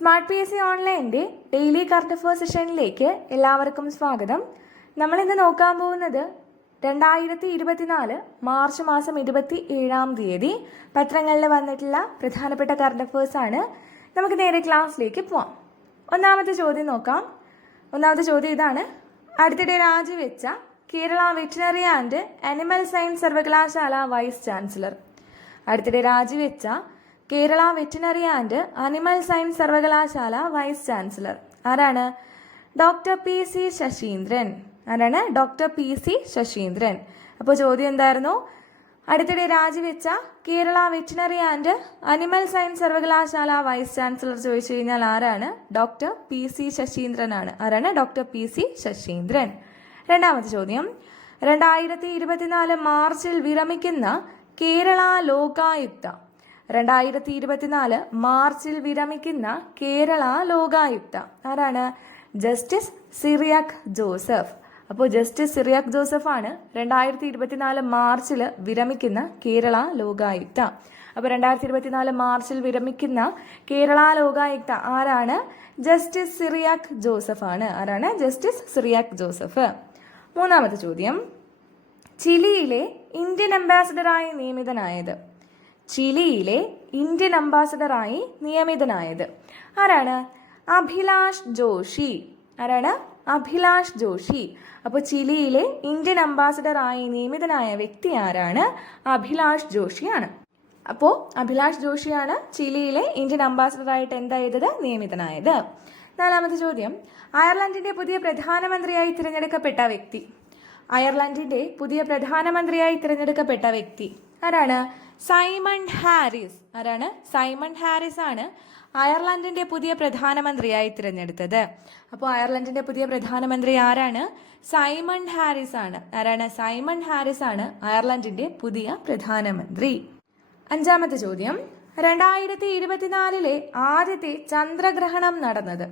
Smart P S C ഓൺലൈന്റെ daily current affairs സെഷനിലേക്ക് എല്ലാവർക്കും സ്വാഗതം. നമ്മൾ ഇന്ന് നോക്കാൻ പോകുന്നത് രണ്ടായിരത്തി ഇരുപത്തിനാല് മാർച്ച് മാസം ഇരുപത്തി ഏഴാം തീയതി പത്രങ്ങളിൽ വന്നിട്ടുള്ള പ്രധാനപ്പെട്ട കറണ്ട് അഫയേഴ്സ് ആണ്. നമുക്ക് നേരെ ക്ലാസ്സിലേക്ക് പോവാം. ഒന്നാമത്തെ ചോദ്യം നോക്കാം. ഒന്നാമത്തെ ചോദ്യം ഇതാണ്. അടുത്തിടെ രാജിവെച്ച Kerala veterinary and animal science സർവകലാശാല വൈസ് ചാൻസലർ. അടുത്തിടെ രാജിവെച്ച Kerala veterinary and animal science സർവകലാശാല വൈസ് ചാൻസലർ. ആരാണ്? Doctor P C Saseendran. ആരാണ്? Doctor P C Saseendran. അപ്പോൾ ചോദ്യം എന്തായിരുന്നു? അടുത്തിടെ രാജിവെച്ച Kerala veterinary and animal science സർവകലാശാല വൈസ് ചാൻസലർ ചോദിച്ചു കഴിഞ്ഞാൽ ആരാണ്? ഡോക്ടർ പി സി ശശീന്ദ്രനാണ്. ആരാണ്? Doctor P C Saseendran. രണ്ടാമത്തെ ചോദ്യം. രണ്ടായിരത്തി ഇരുപത്തിനാല് മാർച്ചിൽ വിരമിക്കുന്ന കേരള ലോകായുക്ത രണ്ടായിരത്തി ഇരുപത്തിനാല് മാർച്ചിൽ വിരമിക്കുന്ന കേരള ലോകായുക്ത. ആരാണ്? ജസ്റ്റിസ് സിറിയാക് ജോസഫ്. അപ്പോൾ ജസ്റ്റിസ് സിറിയാക് ജോസഫ് ആണ് രണ്ടായിരത്തി ഇരുപത്തിനാല് മാർച്ചിൽ വിരമിക്കുന്ന കേരള ലോകായുക്ത. അപ്പോൾ രണ്ടായിരത്തി ഇരുപത്തിനാല് മാർച്ചിൽ വിരമിക്കുന്ന കേരള ലോകായുക്ത ആരാണ്? ജസ്റ്റിസ് ജോസഫ് ആണ് ആരാണ്? Justice Cyriac Joseph. മൂന്നാമത്തെ ചോദ്യം. ചിലിയിലെ ഇന്ത്യൻ അംബാസിഡറായി നിയമിതനായത് ചിലിയിലെ ഇന്ത്യൻ അംബാസഡറായി നിയമിതനായത്. ആരാണ്? അഭിലാഷ് ജോഷി. ആരാണ്? അഭിലാഷ് ജോഷി. അപ്പോൾ ചിലിയിലെ ഇന്ത്യൻ അംബാസഡറായി നിയമിതനായ വ്യക്തി ആരാണ്? അഭിലാഷ് ജോഷിയാണ്. അപ്പോൾ അഭിലാഷ് ജോഷിയാണ് ചിലിയിലെ ഇന്ത്യൻ അംബാസഡറായിട്ട് എന്താ ചെയ്തത് നിയമിതനായത്. നാലാമത്തെ ചോദ്യം. അയർലൻഡിന്റെ പുതിയ പ്രധാനമന്ത്രിയായി തിരഞ്ഞെടുക്കപ്പെട്ട വ്യക്തി. അയർലൻഡിന്റെ പുതിയ പ്രധാനമന്ത്രിയായി തിരഞ്ഞെടുക്കപ്പെട്ട വ്യക്തി. ആരാണ്? Simon Harris. ആരാണ്? സൈമൺ ഹാരിസ് ആണ് അയർലൻഡിന്റെ പുതിയ പ്രധാനമന്ത്രിയായി തിരഞ്ഞെടുത്തത്. അപ്പോൾ അയർലൻഡിന്റെ പുതിയ പ്രധാനമന്ത്രി ആരാണ്? സൈമൺ ഹാരിസ് ആണ്. ആരാണ്? സൈമൺ ഹാരിസ് ആണ് അയർലൻഡിന്റെ പുതിയ പ്രധാനമന്ത്രി. അഞ്ചാമത്തെ ചോദ്യം. രണ്ടായിരത്തി ഇരുപത്തിനാലിലെ ആദ്യത്തെ ചന്ദ്രഗ്രഹണം നടന്നത്.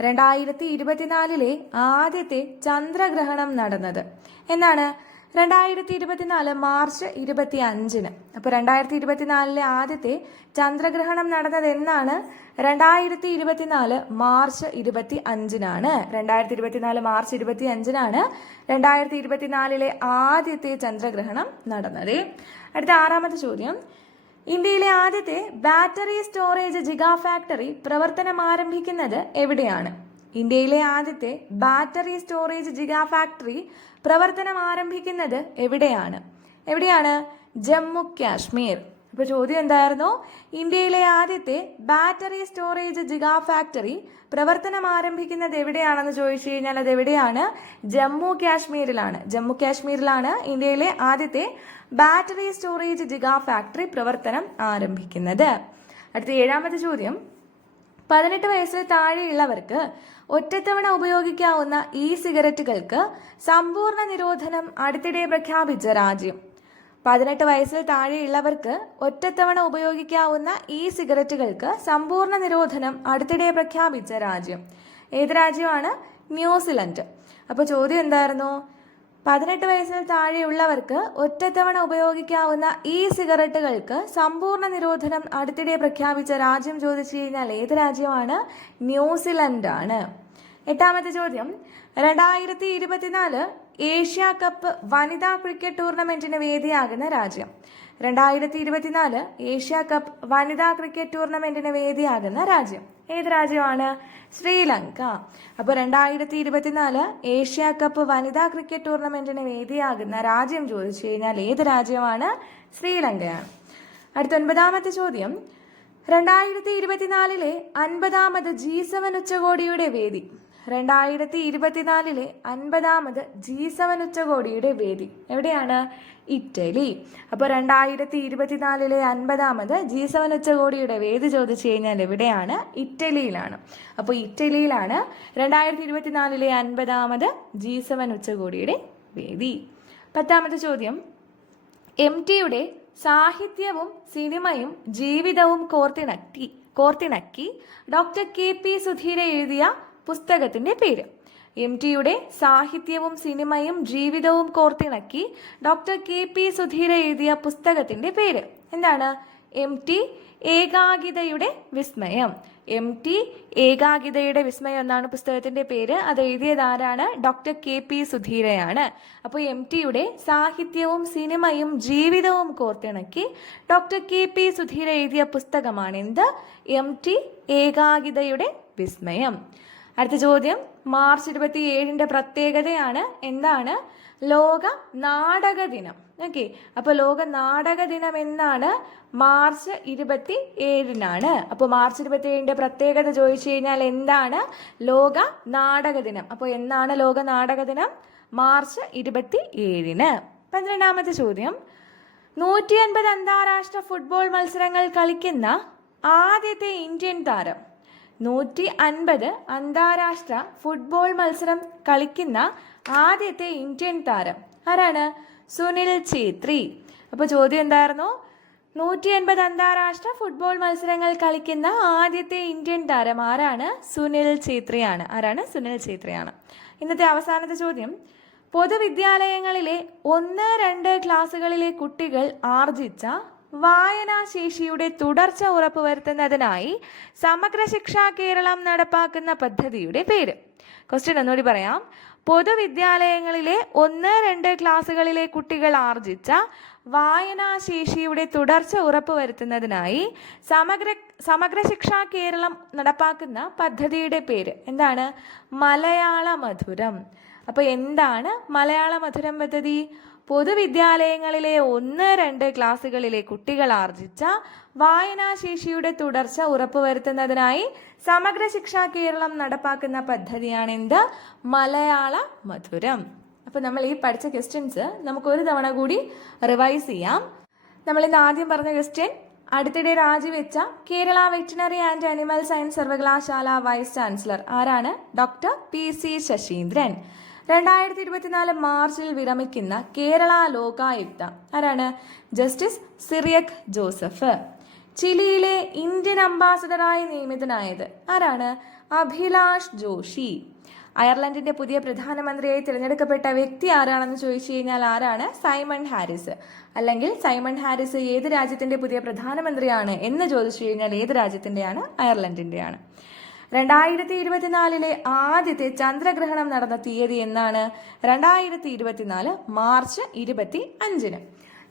രണ്ടായിരത്തി ഇരുപത്തിനാലിലെ ആദ്യത്തെ ചന്ദ്രഗ്രഹണം നടന്നത്. എന്നാണ് രണ്ടായിരത്തി ഇരുപത്തിനാല് മാർച്ച് ഇരുപത്തി അഞ്ചിന് അപ്പോൾ രണ്ടായിരത്തി ഇരുപത്തിനാലിലെ ആദ്യത്തെ ചന്ദ്രഗ്രഹണം നടന്നത് എന്നാണ് രണ്ടായിരത്തി ഇരുപത്തിനാല് മാർച്ച് ഇരുപത്തി അഞ്ചിനാണ് രണ്ടായിരത്തി ഇരുപത്തിനാല് മാർച്ച് ഇരുപത്തി അഞ്ചിനാണ് രണ്ടായിരത്തി ഇരുപത്തിനാലിലെ ആദ്യത്തെ ചന്ദ്രഗ്രഹണം നടന്നത്. അടുത്ത ആറാമത്തെ ചോദ്യം. ഇന്ത്യയിലെ ആദ്യത്തെ ബാറ്ററി സ്റ്റോറേജ് ജിഗാ ഫാക്ടറി പ്രവർത്തനം ആരംഭിക്കുന്നത് എവിടെയാണ്? ഇന്ത്യയിലെ ആദ്യത്തെ ബാറ്ററി സ്റ്റോറേജ് ജിഗാ ഫാക്ടറി പ്രവർത്തനം ആരംഭിക്കുന്നത് എവിടെയാണ്? എവിടെയാണ്? ജമ്മു കാശ്മീർ. അപ്പോൾ ചോദ്യം എന്തായിരുന്നു? ഇന്ത്യയിലെ ആദ്യത്തെ ബാറ്ററി സ്റ്റോറേജ് ജിഗാ ഫാക്ടറി പ്രവർത്തനം ആരംഭിക്കുന്നത് എവിടെയാണെന്ന് ചോദിച്ചു കഴിഞ്ഞാൽ അത് എവിടെയാണ്? ജമ്മു കാശ്മീരിലാണ്. ജമ്മു കാശ്മീരിലാണ് ഇന്ത്യയിലെ ആദ്യത്തെ ബാറ്ററി സ്റ്റോറേജ് ജിഗാ ഫാക്ടറി പ്രവർത്തനം ആരംഭിക്കുന്നത്. അടുത്ത ഏഴാമത്തെ ചോദ്യം. പതിനെട്ട് വയസ്സിൽ താഴെയുള്ളവർക്ക് ഒറ്റത്തവണ ഉപയോഗിക്കാവുന്ന ഇ സിഗരറ്റുകൾക്ക് സമ്പൂർണ നിരോധനം അടുത്തിടെ പ്രഖ്യാപിച്ച രാജ്യം. പതിനെട്ട് വയസ്സിൽ താഴെയുള്ളവർക്ക് ഒറ്റത്തവണ ഉപയോഗിക്കാവുന്ന ഇ സിഗരറ്റുകൾക്ക് സമ്പൂർണ നിരോധനം അടുത്തിടെ പ്രഖ്യാപിച്ച രാജ്യം. ഏത് രാജ്യമാണ്? ന്യൂസിലൻഡ്. അപ്പോൾ ചോദ്യം എന്തായിരുന്നു? പതിനെട്ട് വയസ്സിൽ താഴെയുള്ളവർക്ക് ഒറ്റത്തവണ ഉപയോഗിക്കാവുന്ന ഇ സിഗരറ്റുകൾക്ക് സമ്പൂർണ നിരോധനം അടുത്തിടെ പ്രഖ്യാപിച്ച രാജ്യം ചോദിച്ചു കഴിഞ്ഞാൽ ഏത് രാജ്യമാണ്? ന്യൂസിലൻഡ് ആണ് എട്ടാമത്തെ ചോദ്യം. രണ്ടായിരത്തി ഇരുപത്തിനാല് ഏഷ്യ കപ്പ് വനിതാ ക്രിക്കറ്റ് ടൂർണമെന്റിന് വേദിയാകുന്ന രാജ്യം. രണ്ടായിരത്തി ഇരുപത്തിനാല് ഏഷ്യ കപ്പ് വനിതാ ക്രിക്കറ്റ് ടൂർണമെന്റിന് വേദിയാകുന്ന രാജ്യം. ഏത് രാജ്യമാണ്? ശ്രീലങ്ക. അപ്പോൾ രണ്ടായിരത്തി ഇരുപത്തിനാല് ഏഷ്യ കപ്പ് വനിതാ ക്രിക്കറ്റ് ടൂർണമെന്റിന് വേദിയാകുന്ന രാജ്യം ചോദിച്ചു കഴിഞ്ഞാൽ ഏത് രാജ്യമാണ്? ശ്രീലങ്കയാണ്. അടുത്ത ഒൻപതാമത്തെ ചോദ്യം. രണ്ടായിരത്തി ഇരുപത്തിനാലിലെ അൻപതാമത് ജി സെവൻ ഉച്ചകോടിയുടെ വേദി. രണ്ടായിരത്തി ഇരുപത്തിനാലിലെ അൻപതാമത് ജി സെവൻ ഉച്ചകോടിയുടെ വേദി. എവിടെയാണ്? ഇറ്റലി. അപ്പോൾ രണ്ടായിരത്തി ഇരുപത്തിനാലിലെ അൻപതാമത് ജി സെവൻ ഉച്ചകോടിയുടെ വേദി ചോദിച്ചു കഴിഞ്ഞാൽ എവിടെയാണ്? ഇറ്റലിയിലാണ്. അപ്പോൾ ഇറ്റലിയിലാണ് രണ്ടായിരത്തി ഇരുപത്തിനാലിലെ അൻപതാമത് ജി സെവൻ ഉച്ചകോടിയുടെ വേദി. പത്താമത്തെ ചോദ്യം. എം ടിയുടെ സാഹിത്യവും സിനിമയും ജീവിതവും കോർത്തിണക്കി കോർത്തിണക്കി ഡോക്ടർ കെ പി സുധീര എഴുതിയ പുസ്തകത്തിന്റെ പേര്. എം ടിയുടെ സാഹിത്യവും സിനിമയും ജീവിതവും കോർത്തിണക്കി ഡോക്ടർ കെ പി സുധീര എഴുതിയ പുസ്തകത്തിന്റെ പേര്. എന്താണ്? എം ടി ഏകാഗിതയുടെ വിസ്മയം. എം ടി ഏകാഗിതയുടെ വിസ്മയം എന്നാണ് പുസ്തകത്തിന്റെ പേര്. അത് എഴുതിയത് ആരാണ്? ഡോക്ടർ കെ പി സുധീരയാണ്. അപ്പോൾ എം ടിയുടെ സാഹിത്യവും സിനിമയും ജീവിതവും കോർത്തിണക്കി ഡോക്ടർ കെ പി സുധീര എഴുതിയ പുസ്തകമാണ് എന്ത് എം ടി ഏകാഗിതയുടെ വിസ്മയം. അടുത്ത ചോദ്യം. മാർച്ച് ഇരുപത്തി ഏഴിന്റെ പ്രത്യേകതയാണ് എന്താണ്? ലോക നാടക ദിനം. ഓക്കെ. അപ്പോൾ ലോക നാടക ദിനം എന്നാണ് മാർച്ച് ഇരുപത്തി ഏഴിനാണ് അപ്പോൾ മാർച്ച് ഇരുപത്തി ഏഴിന്റെ പ്രത്യേകത ചോദിച്ചു കഴിഞ്ഞാൽ എന്താണ്? ലോക നാടക ദിനം. അപ്പോൾ എന്നാണ് ലോക നാടക ദിനം? മാർച്ച് ഇരുപത്തി ഏഴിന് പന്ത്രണ്ടാമത്തെ ചോദ്യം. നൂറ്റി അൻപത് അന്താരാഷ്ട്ര ഫുട്ബോൾ മത്സരങ്ങൾ കളിക്കുന്ന ആദ്യത്തെ ഇന്ത്യൻ താരം നൂറ്റി അൻപത് അന്താരാഷ്ട്ര ഫുട്ബോൾ മത്സരം കളിക്കുന്ന ആദ്യത്തെ ഇന്ത്യൻ താരം ആരാണ്? സുനിൽ ഛേത്രി. അപ്പോൾ ചോദ്യം എന്തായിരുന്നു? നൂറ്റി അൻപത് അന്താരാഷ്ട്ര ഫുട്ബോൾ മത്സരങ്ങൾ കളിക്കുന്ന ആദ്യത്തെ ഇന്ത്യൻ താരം ആരാണ്? സുനിൽ ഛേത്രിയാണ്. ആരാണ്? സുനിൽ ഛേത്രിയാണ്. ഇന്നത്തെ അവസാനത്തെ ചോദ്യം. പൊതുവിദ്യാലയങ്ങളിലെ ഒന്ന് രണ്ട് ക്ലാസ്സുകളിലെ കുട്ടികൾ ആർജിച്ച വായനാശേഷിയുടെ തുടർച്ച ഉറപ്പുവരുത്തുന്നതിനായി സമഗ്ര ശിക്ഷാ കേരളം നടപ്പാക്കുന്ന പദ്ധതിയുടെ പേര്. ക്വസ്റ്റ്യൻ ഒന്നുകൂടി പറയാം. പൊതുവിദ്യാലയങ്ങളിലെ ഒന്ന് രണ്ട് ക്ലാസ്സുകളിലെ കുട്ടികൾ ആർജിച്ച വായനാശേഷിയുടെ തുടർച്ച ഉറപ്പുവരുത്തുന്നതിനായി സമഗ്ര സമഗ്ര ശിക്ഷാ കേരളം നടപ്പാക്കുന്ന പദ്ധതിയുടെ പേര്. എന്താണ്? മലയാള മധുരം. അപ്പോൾ എന്താണ് മലയാള മധുരം പദ്ധതി? പൊതുവിദ്യാലയങ്ങളിലെ ഒന്ന് രണ്ട് ക്ലാസ്സുകളിലെ കുട്ടികൾ ആർജിച്ച വായനാശേഷിയുടെ തുടർച്ച ഉറപ്പുവരുത്തുന്നതിനായി സമഗ്ര ശിക്ഷാ കേരളം നടപ്പാക്കുന്ന പദ്ധതിയാണ് എന്ത് മലയാള മധുരം. അപ്പോൾ നമ്മൾ ഈ പഠിച്ച ക്വസ്റ്റ്യൻസ് നമുക്ക് ഒരു തവണ കൂടി റിവൈസ് ചെയ്യാം. നമ്മൾ ഇന്ന് ആദ്യം പറഞ്ഞ ക്വസ്റ്റ്യൻ അടുത്തിടെ രാജിവെച്ച Kerala veterinary and animal science സർവകലാശാല വൈസ് ചാൻസലർ ആരാണ്? Doctor P C Saseendran. രണ്ടായിരത്തി ഇരുപത്തിനാല് മാർച്ചിൽ വിരമിക്കുന്ന കേരള ലോകായുക്ത ആരാണ്? ജസ്റ്റിസ് സിറിയക് ജോസഫ്. ചിലിയിലെ ഇന്ത്യൻ അംബാസഡറായി നിയമിതനായത് ആരാണ്? അഭിലാഷ് ജോഷി. അയർലൻഡിന്റെ പുതിയ പ്രധാനമന്ത്രിയായി തിരഞ്ഞെടുക്കപ്പെട്ട വ്യക്തി ആരാണെന്ന് ചോദിച്ചു കഴിഞ്ഞാൽ ആരാണ്? Simon Harris. അല്ലെങ്കിൽ സൈമൺ ഹാരിസ് ഏത് രാജ്യത്തിന്റെ പുതിയ പ്രധാനമന്ത്രിയാണ് എന്ന് ചോദിച്ചു കഴിഞ്ഞാൽ ഏത് രാജ്യത്തിന്റെയാണ്? അയർലൻഡിന്റെയാണ്. രണ്ടായിരത്തി ഇരുപത്തിനാലിലെ ആദ്യത്തെ ചന്ദ്രഗ്രഹണം നടന്ന തീയതി എന്നാണ് രണ്ടായിരത്തി ഇരുപത്തിനാല് മാർച്ച് ഇരുപത്തി അഞ്ചിന്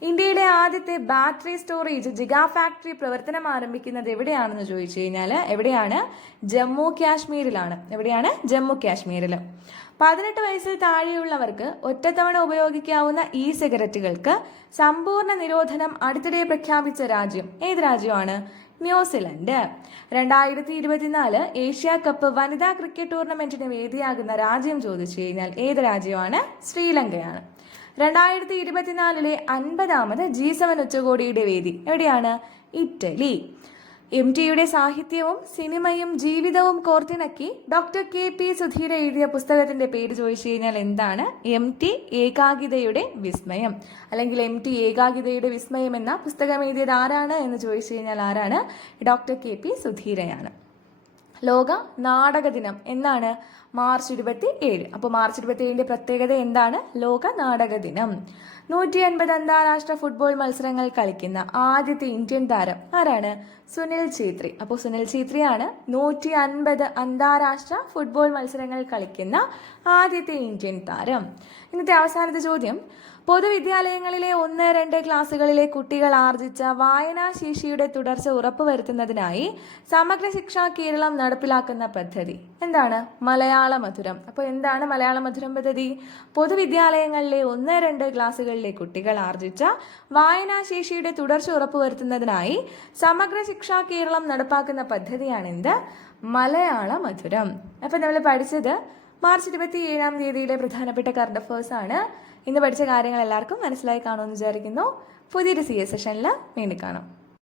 ഇന്ത്യയിലെ ആദ്യത്തെ ബാറ്ററി സ്റ്റോറേജ് ജിഗാ ഫാക്ടറി പ്രവർത്തനം ആരംഭിക്കുന്നത് എവിടെയാണെന്ന് ചോദിച്ചു കഴിഞ്ഞാൽ എവിടെയാണ്? ജമ്മു കാശ്മീരിലാണ്. എവിടെയാണ്? ജമ്മു കാശ്മീരിൽ പതിനെട്ട് വയസ്സിൽ താഴെയുള്ളവർക്ക് ഒറ്റത്തവണ ഉപയോഗിക്കാവുന്ന ഇ സിഗരറ്റുകൾക്ക് സമ്പൂർണ നിരോധനം അടുത്തിടെ പ്രഖ്യാപിച്ച രാജ്യം ഏത് രാജ്യമാണ്? New Zealand. രണ്ടായിരത്തി ഇരുപത്തിനാല് ഏഷ്യ കപ്പ് വനിതാ ക്രിക്കറ്റ് ടൂർണമെന്റിന് വേദിയാകുന്ന രാജ്യം ചോദിച്ചു കഴിഞ്ഞാൽ ഏത് രാജ്യമാണ്? ശ്രീലങ്കയാണ്. രണ്ടായിരത്തി ഇരുപത്തിനാലിലെ അൻപതാമത് ജി സെവൻ ഉച്ചകോടിയുടെ വേദി എവിടെയാണ്? ഇറ്റലി. എം ടിയുടെ സാഹിത്യവും സിനിമയും ജീവിതവും കോർത്തിണക്കി ഡോക്ടർ കെ പി സുധീര എഴുതിയ പുസ്തകത്തിന്റെ പേര് ചോദിച്ചു കഴിഞ്ഞാൽ എന്താണ്? എം ടി ഏകാഗിതയുടെ വിസ്മയം. അല്ലെങ്കിൽ എം ടി ഏകാഗിതയുടെ വിസ്മയം എന്ന പുസ്തകം എഴുതിയത് ആരാണ് എന്ന് ചോദിച്ചു കഴിഞ്ഞാൽ ആരാണ്? ഡോക്ടർ കെ പി സുധീരയാണ്. ലോക നാടക ദിനം എന്നാണ് മാർച്ച് ഇരുപത്തി ഏഴ് അപ്പോൾ മാർച്ച് ഇരുപത്തി ഏഴിന്റെ പ്രത്യേകത എന്താണ്? ലോക നാടക ദിനം. നൂറ്റി അൻപത് അന്താരാഷ്ട്ര ഫുട്ബോൾ മത്സരങ്ങൾ കളിക്കുന്ന ആദ്യത്തെ ഇന്ത്യൻ താരം ആരാണ്? സുനിൽ ഛേത്രി. അപ്പോൾ സുനിൽ ഛേത്രിയാണ് നൂറ്റി അൻപത് അന്താരാഷ്ട്ര ഫുട്ബോൾ മത്സരങ്ങൾ കളിക്കുന്ന ആദ്യത്തെ ഇന്ത്യൻ താരം. ഇന്നത്തെ അവസാനത്തെ ചോദ്യം. പൊതുവിദ്യാലയങ്ങളിലെ ഒന്ന് രണ്ട് ക്ലാസ്സുകളിലെ കുട്ടികൾ ആർജിച്ച വായനാശേഷിയുടെ തുടർച്ച ഉറപ്പുവരുത്തുന്നതിനായി സമഗ്ര ശിക്ഷ കേരളം നടപ്പിലാക്കുന്ന പദ്ധതി. എന്താണ്? മലയാള മധുരം. അപ്പോൾ എന്താണ് മലയാള മധുരം പദ്ധതി? പൊതുവിദ്യാലയങ്ങളിലെ ഒന്ന് രണ്ട് ക്ലാസ്സുകളിലെ കുട്ടികൾ ആർജിച്ച വായനാശേഷിയുടെ തുടർച്ച ഉറപ്പുവരുത്തുന്നതിനായി സമഗ്ര ശിക്ഷ കേരളം നടപ്പാക്കുന്ന പദ്ധതിയാണ് എന്ത് മലയാള മധുരം. അപ്പം നമ്മൾ പഠിച്ചത് മാർച്ച് ഇരുപത്തി ഏഴാം തീയതിയിലെ പ്രധാനപ്പെട്ട കറണ്ട് അഫേഴ്സ് ആണ്. ഇന്ന് പഠിച്ച കാര്യങ്ങൾ എല്ലാവർക്കും മനസ്സിലായി കാണുമെന്ന് വിചാരിക്കുന്നു. പുതിയൊരു സി എസ് സെഷനിൽ വീണ്ടും കാണാം.